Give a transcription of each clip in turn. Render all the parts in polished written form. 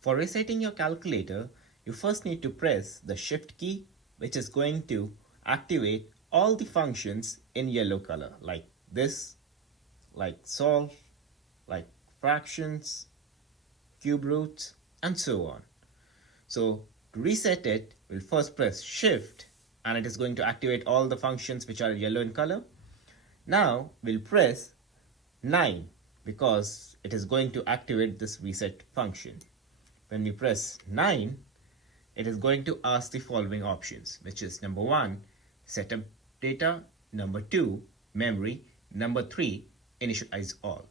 For resetting your calculator, you first need to press the Shift key, which is going to activate all the functions in yellow color, like this, like solve, like fractions, cube roots, and so on. So to reset it, we'll first press Shift, and it is going to activate all the functions which are yellow in color. Now we'll press 9 because it is going to activate this reset function. When we press 9, it is going to ask the following options, which is number 1, setup data, number 2, memory, number 3, initialize all.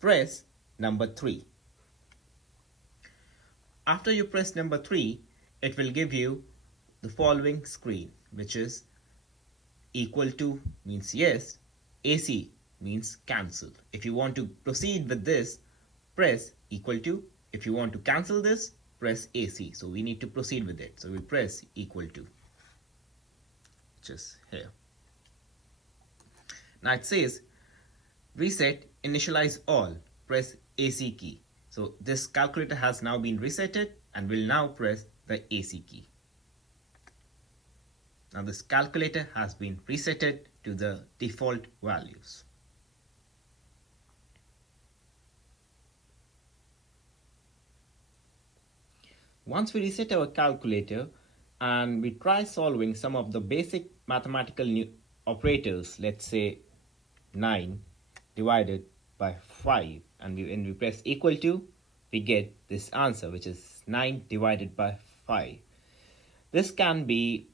Press number 3. After you press number 3, it will give you the following screen, which is equal to means yes, AC means cancel. If you want to proceed with this, press equal to. If you want to cancel this, press AC. So we need to proceed with it. So we'll press equal to, just here. Now it says reset initialize all. Press AC key. So this calculator has now been resetted and will now press the AC key. Now this calculator has been resetted to the default values. Once we reset our calculator and we try solving some of the basic mathematical operators, let's say 9 divided by 5, and when we press equal to, we get this answer, which is 9 divided by 5. This can be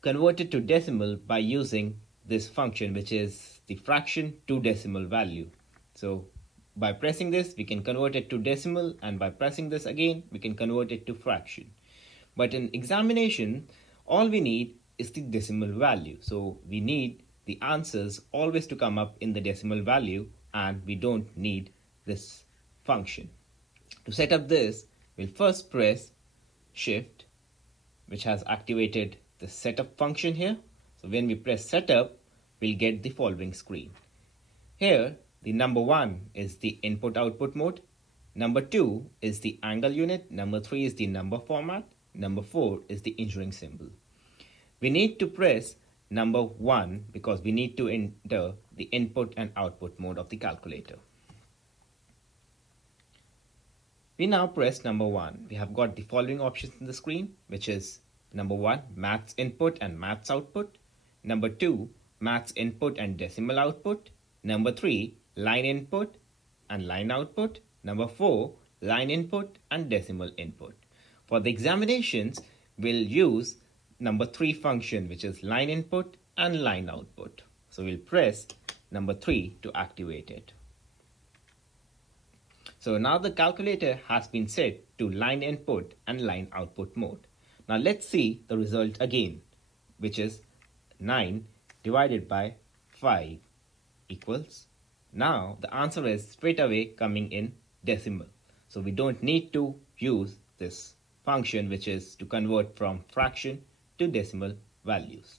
converted to decimal by using this function, which is the fraction to decimal value. So by pressing this, we can convert it to decimal, and by pressing this again, we can convert it to fraction. But in examination, all we need is the decimal value. So we need the answers always to come up in the decimal value, and we don't need this function. To set up this, we'll first press Shift, which has activated the setup function here. So when we press setup, we'll get the following screen. Here, the number 1 is the input-output mode. Number 2 is the angle unit. Number 3 is the number format. Number 4 is the engineering symbol. We need to press number 1 because we need to enter the input and output mode of the calculator. We now press number 1. We have got the following options in the screen, which is number 1, maths input and maths output. Number 2, maths input and decimal output. Number 3, line input and line output. Number 4, line input and decimal input. For the examinations, we'll use number 3 function, which is line input and line output. So we'll press number 3 to activate it. So now the calculator has been set to line input and line output mode. Now let's see the result again, which is 9 divided by 5 equals. Now the answer is straight away coming in decimal. So we don't need to use this function, which is to convert from fraction to decimal values.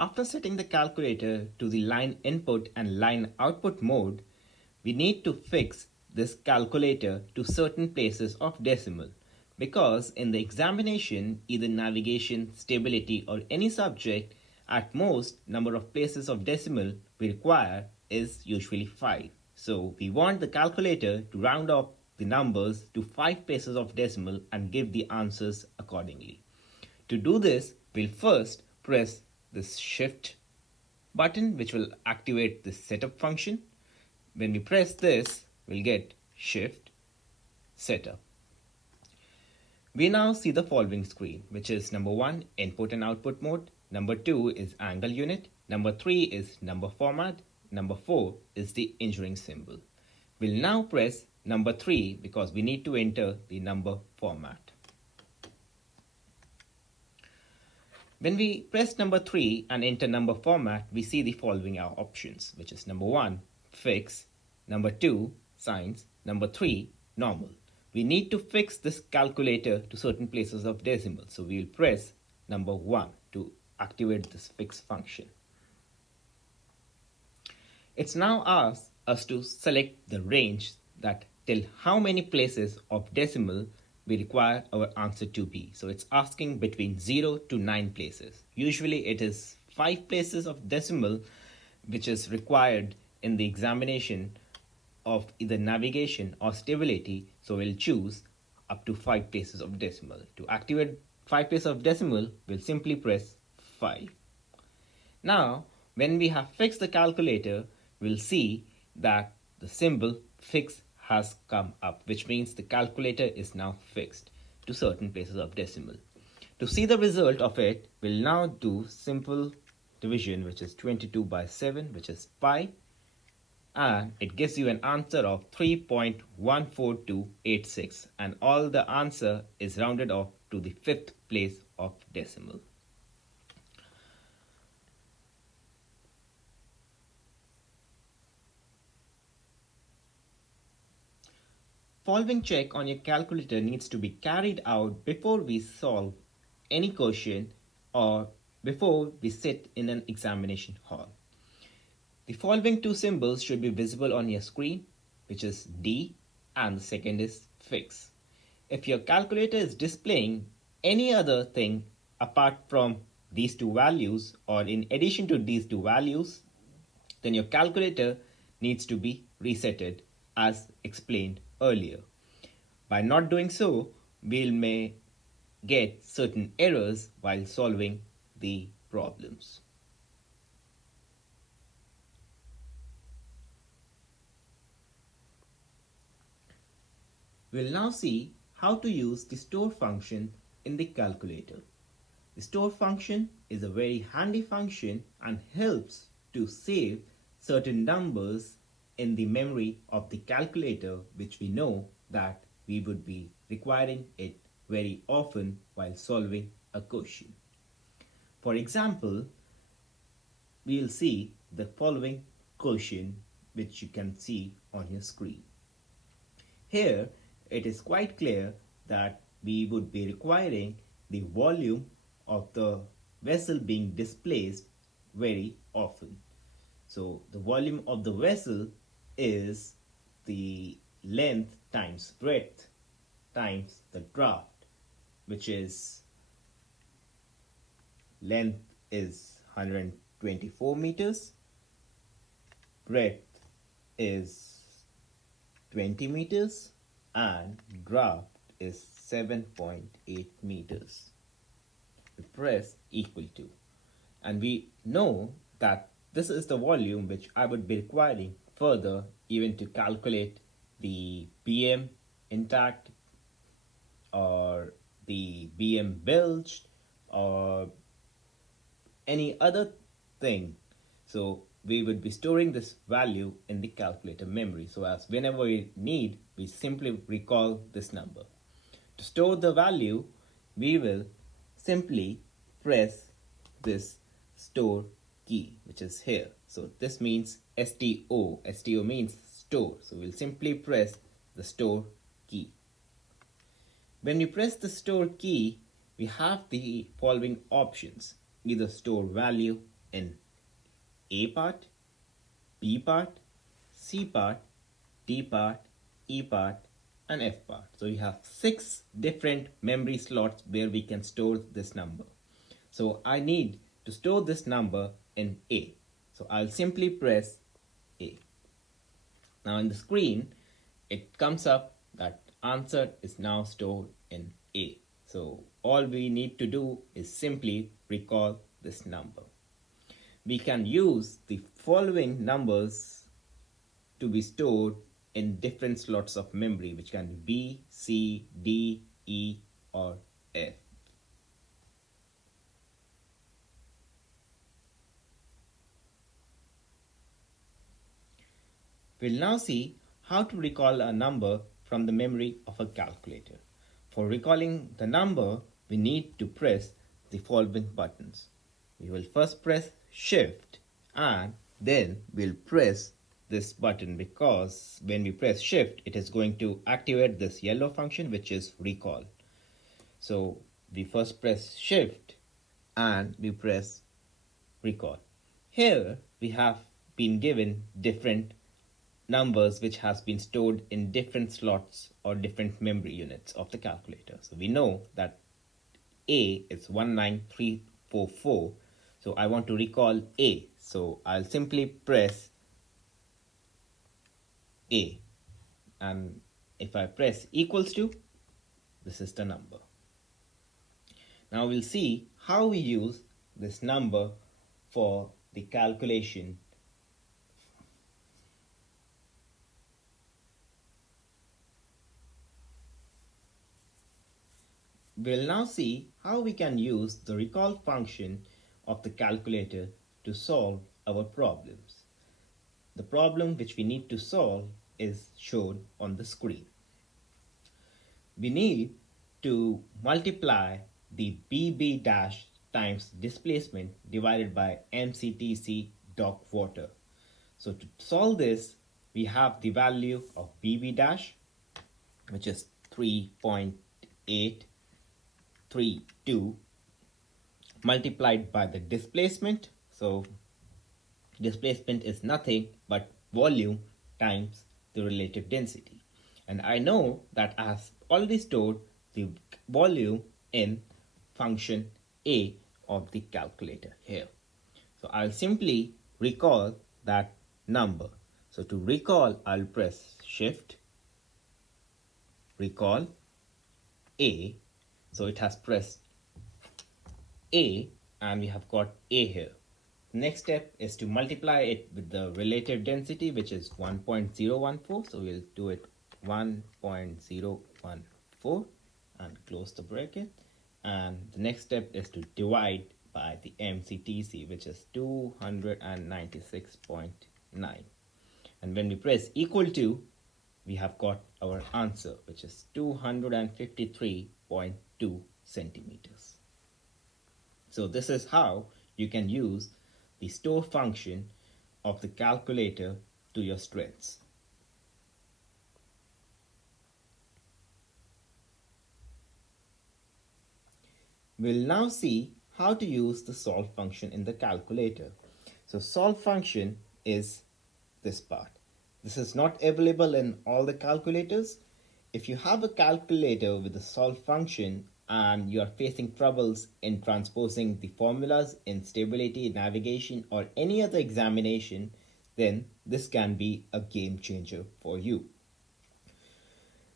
After setting the calculator to the line input and line output mode, we need to fix this calculator to certain places of decimal, because in the examination, either navigation, stability, or any subject, at most number of places of decimal we require is usually 5. So we want the calculator to round up the numbers to 5 places of decimal and give the answers accordingly. To do this, we'll first press this Shift button, which will activate the setup function. When we press this, we'll get Shift Setup. We now see the following screen, which is number 1, input and output mode. Number 2 is angle unit. Number 3 is number format. Number 4 is the engineering symbol. We'll now press number 3 because we need to enter the number format. When we press number 3 and enter number format, we see the following options, which is number 1, fix, number 2, signs, number 3, normal. We need to fix this calculator to certain places of decimal. So we'll press number 1 to activate this fix function. It's now asked us to select the range that till how many places of decimal we require our answer to be. So it's asking between 0 to 9 places. Usually it is 5 places of decimal which is required in the examination of either navigation or stability. So we'll choose up to 5 places of decimal. To activate 5 places of decimal, we'll simply press 5. Now, when we have fixed the calculator, we'll see that the symbol fix has come up, which means the calculator is now fixed to certain places of decimal. To see the result of it, we'll now do simple division, which is 22 by 7, which is pi, and it gives you an answer of 3.14286, and all the answer is rounded off to the 5th place of decimal. Following check on your calculator needs to be carried out before we solve any question or before we sit in an examination hall. The following two symbols should be visible on your screen, which is D and the second is fix. If your calculator is displaying any other thing apart from these two values or in addition to these two values, then your calculator needs to be resetted as explained earlier. By not doing so, we may get certain errors while solving the problems. We'll now see how to use the store function in the calculator. The store function is a very handy function and helps to save certain numbers in the memory of the calculator, which we know that we would be requiring it very often while solving a question. For example, we will see the following question which you can see on your screen. Here it is quite clear that we would be requiring the volume of the vessel being displaced very often. So the volume of the vessel is the length times breadth times the draft, which is length is 124 meters, breadth is 20 meters, and draft is 7.8 meters. We press equal to, and we know that this is the volume which I would be requiring further even to calculate the BM intact or the BM bilged or any other thing. So we would be storing this value in the calculator memory, so as whenever we need, we simply recall this number. To store the value, we will simply press this store key, which is here. So this means STO. STO means store. So we'll simply press the store key. When we press the store key, we have the following options. Either store value in A part, B part, C part, D part, E part, and F part. So you have 6 different memory slots where we can store this number. So I need to store this number in A. So I'll simply press A. Now on the screen, it comes up that answer is now stored in A. So all we need to do is simply recall this number. We can use the following numbers to be stored in different slots of memory, which can be B, C, D, E, or F. We'll now see how to recall a number from the memory of a calculator. For recalling the number, we need to press the following buttons. We will first press Shift and then we'll press this button, because when we press Shift, it is going to activate this yellow function, which is recall. So we first press Shift and we press recall. Here we have been given different numbers which has been stored in different slots or different memory units of the calculator. So we know that A is 19344. So I want to recall A. So I'll simply press A, and if I press equals to, this is the number. Now we'll see how we use this number for the calculation. We'll now see how we can use the recall function of the calculator to solve our problems. The problem which we need to solve is shown on the screen. We need to multiply the BB dash times displacement divided by MCTC dock water. So to solve this, we have the value of BB dash, which is 3.832 multiplied by the displacement. So displacement is nothing but volume times the relative density. And I know that I have already stored the volume in function A of the calculator here. So I'll simply recall that number. So to recall, I'll press Shift, recall A. So it has pressed A and we have got A here. Next step is to multiply it with the relative density, which is 1.014. So we'll do it 1.014 and close the bracket. And the next step is to divide by the MCTC, which is 296.9. And when we press equal to, we have got our answer, which is 253.2 centimeters. So this is how you can use the store function of the calculator to your strengths. We'll now see how to use the solve function in the calculator. So solve function is this part. This is not available in all the calculators. If you have a calculator with a solve function and you are facing troubles in transposing the formulas in stability, navigation, or any other examination, then this can be a game changer for you.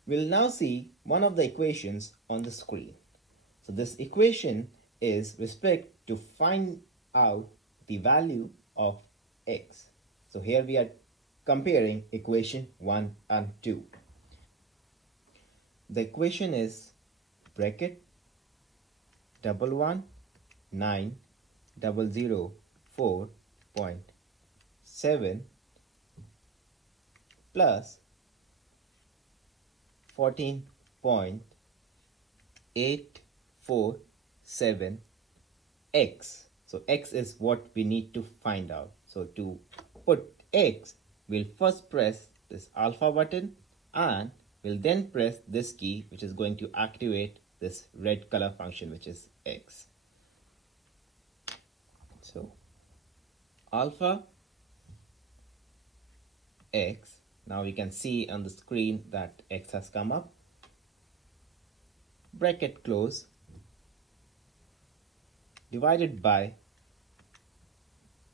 We'll now see one of the equations on the screen. So this equation is respect to find out the value of x. So here we are comparing equation 1 and 2. The equation is bracket 11904.7 plus 14.847x. So x is what we need to find out. So to put x, we'll first press this alpha button and we'll then press this key, which is going to activate this red color function, which is x. So alpha x. Now we can see on the screen that x has come up. Bracket close, divided by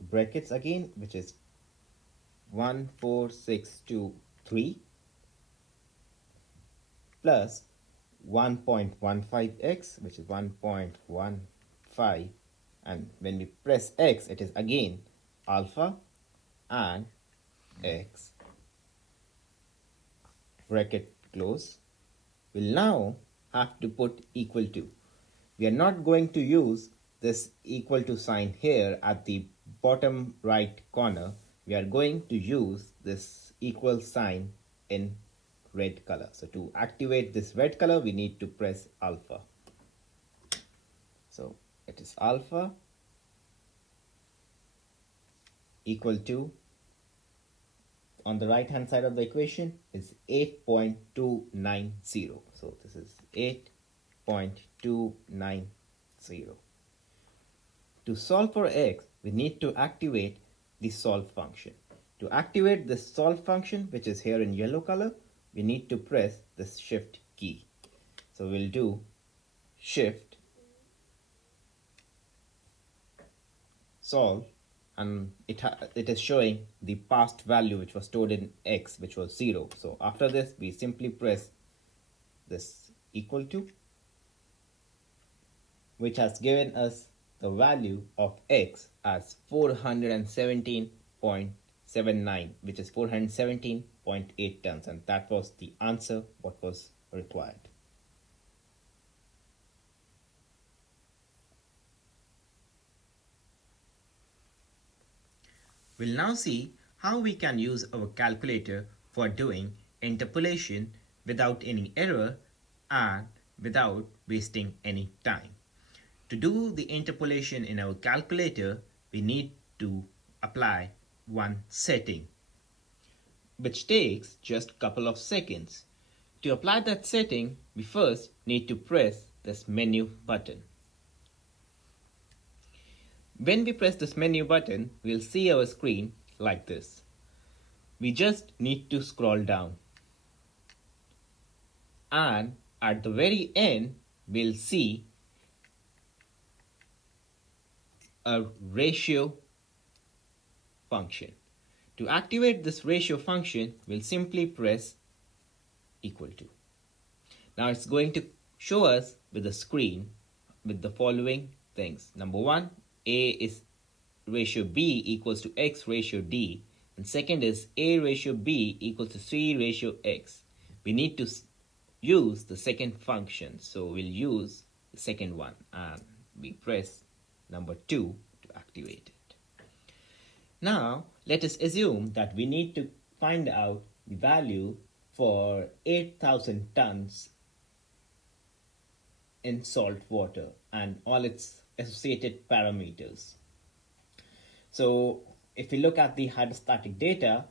brackets again, which is 14623 plus 1.15x, which is 1.15, and when we press x, it is again alpha and x. Bracket close. We'll now have to put equal to. We are not going to use this equal to sign here at the bottom right corner. We are going to use this equal sign in red color. So to activate this red color, we need to press alpha. So it is alpha equal to, on the right hand side of the equation, is 8.290. So this is 8.290. To solve for x, we need to activate the solve function. To activate this solve function, which is here in yellow color, we need to press this shift key. So we'll do shift solve, and it is showing the past value which was stored in x, which was 0. So after this we simply press this equal to, which has given us the value of x as 417.79, which is 417.8 tons, and that was the answer what was required. We'll now see how we can use our calculator for doing interpolation without any error and without wasting any time. To do the interpolation in our calculator, we need to apply one setting, which takes just a couple of seconds. To apply that setting, we first need to press this menu button. When we press this menu button, we'll see our screen like this. We just need to scroll down. And at the very end, we'll see a ratio function. To activate this ratio function, we'll simply press equal to. Now it's going to show us with the screen with the following things. Number one, A is ratio B equals to X ratio D, and second is A ratio B equals to C ratio X. We need to use the second function, so we'll use the second one, and we press number 2 to activate it. Now let us assume that we need to find out the value for 8,000 tons in salt water and all its associated parameters. So if we look at the hydrostatic data,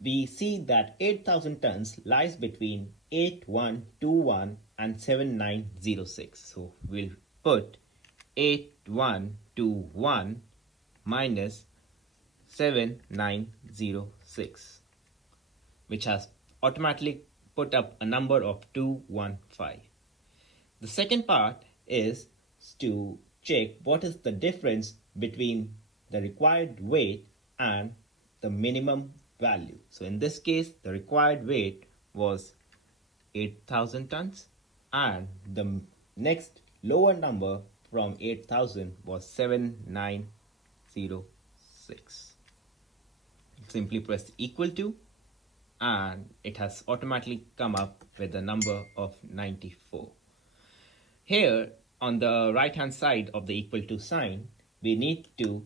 we see that 8,000 tons lies between 8121 and 7906. So we'll put 8121 minus 7906, which has automatically put up a number of 215. The second part is to check what is the difference between the required weight and the minimum value. So in this case, the required weight was 8,000 tons, and the next lower number from 8,000 was 7906. Simply press equal to, and it has automatically come up with a number of 94. Here on the right hand side of the equal to sign, we need to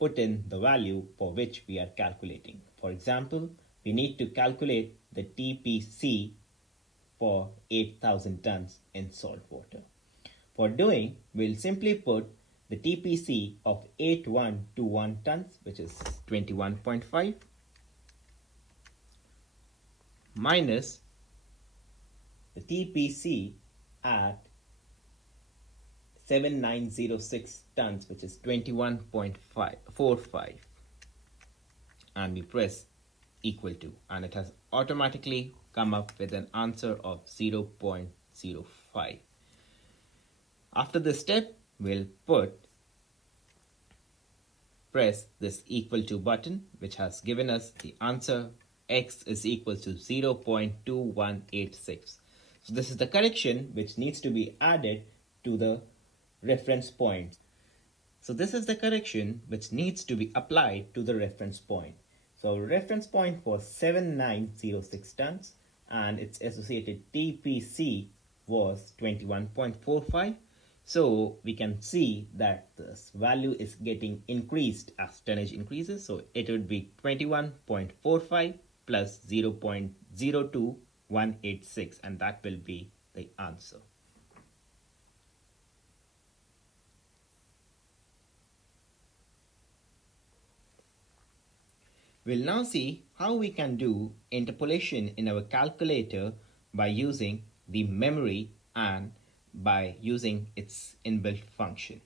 put in the value for which we are calculating. For example, we need to calculate the TPC for 8,000 tons in salt water. For doing, we'll simply put the TPC of 8121 tons, which is 21.5, minus the TPC at 7906 tons, which is 21.45, and we press equal to, and it has automatically come up with an answer of 0.05. After this step, we'll press this equal to button, which has given us the answer x is equal to 0.2186. So this is the correction which needs to be added to the reference point. So this is the correction which needs to be applied to the reference point. So reference point was 7906 tons and its associated TPC was 21.45. So we can see that this value is getting increased as tonnage increases. So it would be 21.45 plus 0.02186, and that will be the answer. We'll now see how we can do interpolation in our calculator by using the memory and by using its inbuilt function.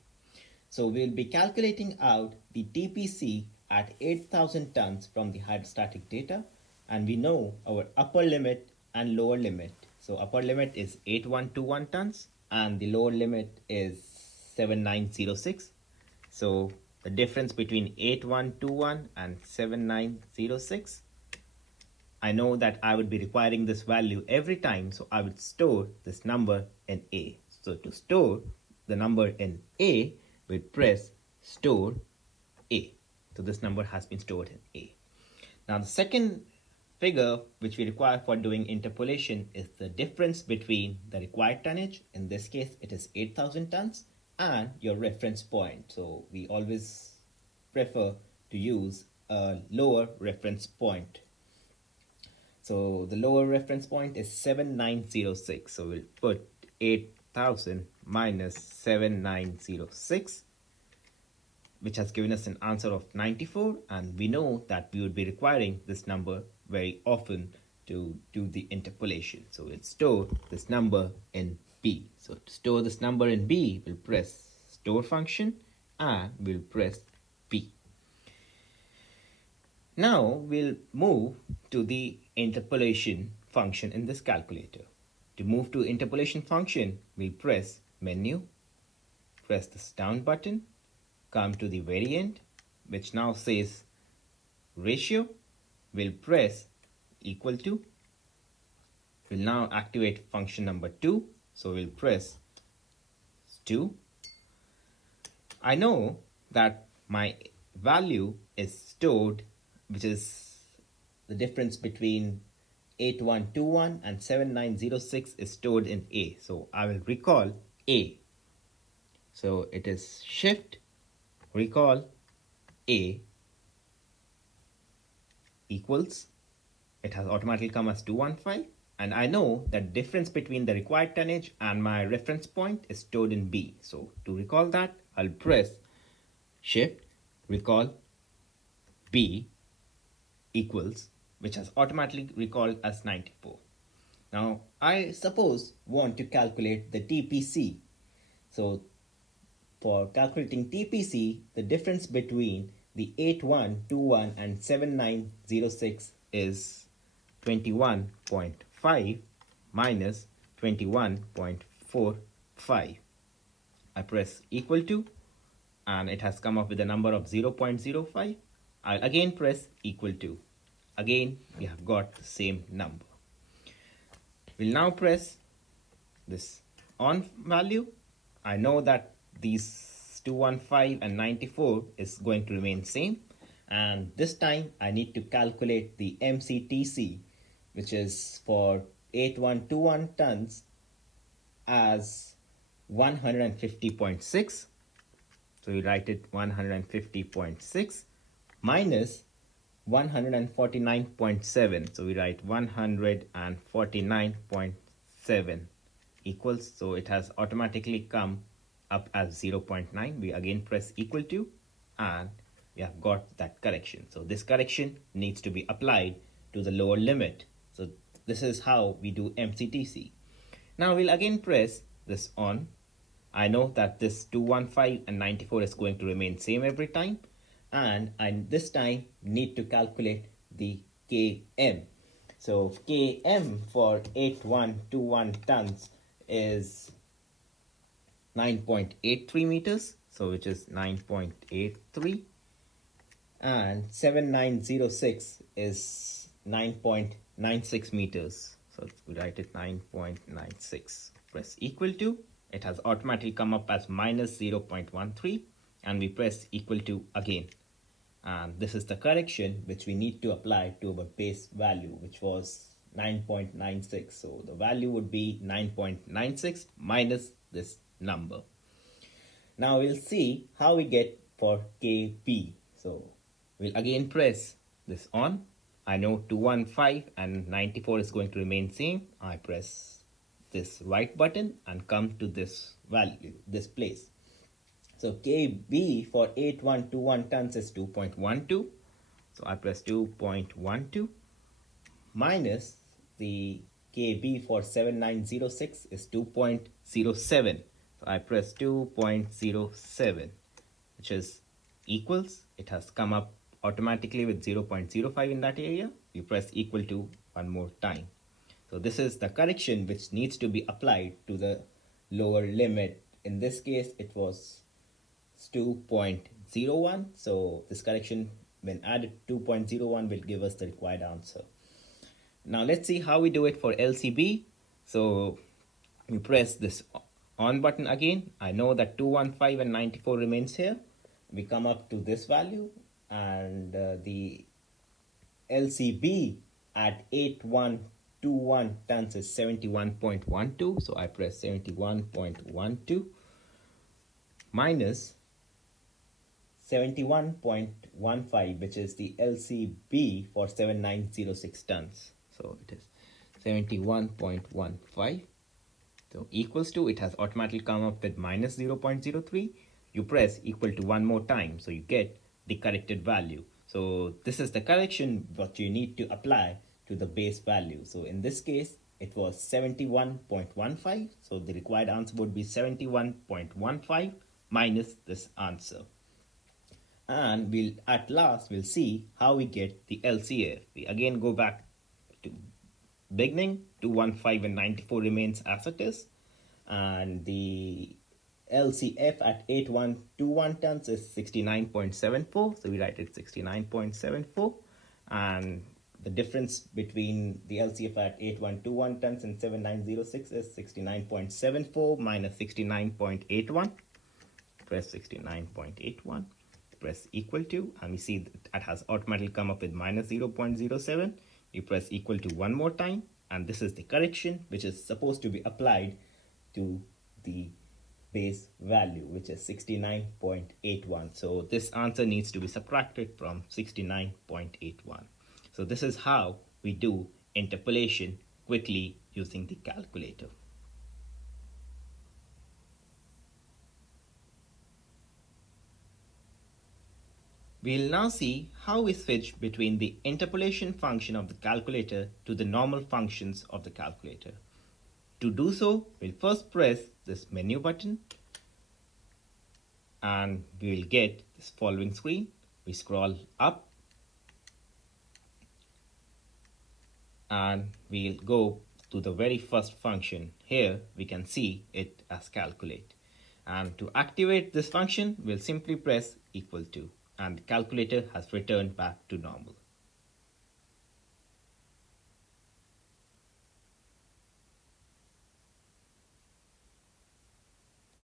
So we'll be calculating out the TPC at 8,000 tons from the hydrostatic data, and we know our upper limit and lower limit. So upper limit is 8121 tons and the lower limit is 7906. So the difference between 8121 and 7906, I know that I would be requiring this value every time, so I would store this number in A. So to store the number in A, we press store A. So this number has been stored in A. Now the second figure which we require for doing interpolation is the difference between the required tonnage, in this case it is 8,000 tons, and your reference point. So we always prefer to use a lower reference point. So the lower reference point is 7906. So we'll put 8,000 minus 7906, which has given us an answer of 94, and we know that we would be requiring this number very often to do the interpolation. So we'll store this number in B. So to store this number in B, we'll press store function and we'll press B. Now we'll move to the interpolation function in this calculator. To move to interpolation function, we'll press menu, press this down button, come to the very end, which now says ratio. We'll press equal to. We'll now activate function number 2. So we'll press 2. I know that my value is stored, which is the difference between 8121 and 7906 is stored in A. So I will recall A. So it is shift recall A equals, it has automatically come as 215, and I know that difference between the required tonnage and my reference point is stored in B. So to recall that, I'll press shift recall B equals, which has automatically recalled as 94. Now I suppose want to calculate the TPC. So for calculating TPC, the difference between the 8121 and 7906 is 21.5 minus 21.45. I press equal to, and it has come up with a number of 0.05. I'll again press equal to. Again, we have got the same number. We'll now press this on value. I know that these 215 and 94 is going to remain same, and this time I need to calculate the MCTC, which is for 8121 tons as 150.6. So we write it 150.6 minus 149.7. So we write 149.7 equals, so it has automatically come up as 0.9. We again press equal to, and we have got that correction. So this correction needs to be applied to the lower limit. So this is how we do MCTC. Now we'll again press this on. I know that this 215 and 94 is going to remain same every time, and I this time need to calculate the Km. So Km for 8121 tons is 9.83 meters, so which is 9.83, and 7906 is 9.96 meters, so we write it 9.96. Press equal to, it has automatically come up as minus 0.13, and we press equal to again, and this is the correction which we need to apply to our base value, which was 9.96. so the value would be 9.96 minus this number. Now we'll see how we get for Kp. So we'll again press this on. I know 215 and 94 is going to remain same. I press this right button and come to this value, this place. So Kb for 8121 tons is 2.12. So I press 2.12 minus the Kb for 7906 is 2.07. So I press 2.07, which is equals, it has come up automatically with 0.05 in that area. You press equal to one more time. So this is the correction which needs to be applied to the lower limit. In this case, it was 2.01. So this correction, when added 2.01, will give us the required answer. Now let's see how we do it for LCB. So we press this on button again. I know that 215 and 94 remains here. We come up to this value, and the LCB at 8121 tons is 71.12. So I press 71.12 minus 71.15, which is the LCB for 7906 tons. So it is 71.15. So equals to, it has automatically come up with minus 0.03. You press equal to one more time, so you get the corrected value. So this is the correction what you need to apply to the base value. So in this case, it was 71.15. So the required answer would be 71.15 minus this answer. And at last we'll see how we get the LCF. We again go back to beginning. 215 and 94 remains as it is, and the LCF at 8121 tons is 69.74. So we write it 69.74, and the difference between the LCF at 8121 tons and 7906 is 69.74 minus 69.81. Press 69.81. Press equal to, and we see that it has automatically come up with minus 0.07. You press equal to one more time, and this is the correction which is supposed to be applied to the base value, which is 69.81. So this answer needs to be subtracted from 69.81. So this is how we do interpolation quickly using the calculator. We'll now see how we switch between the interpolation function of the calculator to the normal functions of the calculator. To do so, we'll first press this menu button, and we will get this following screen. We scroll up, and we'll go to the very first function. Here we can see it as calculate. And to activate this function, we'll simply press equal to, and the calculator has returned back to normal.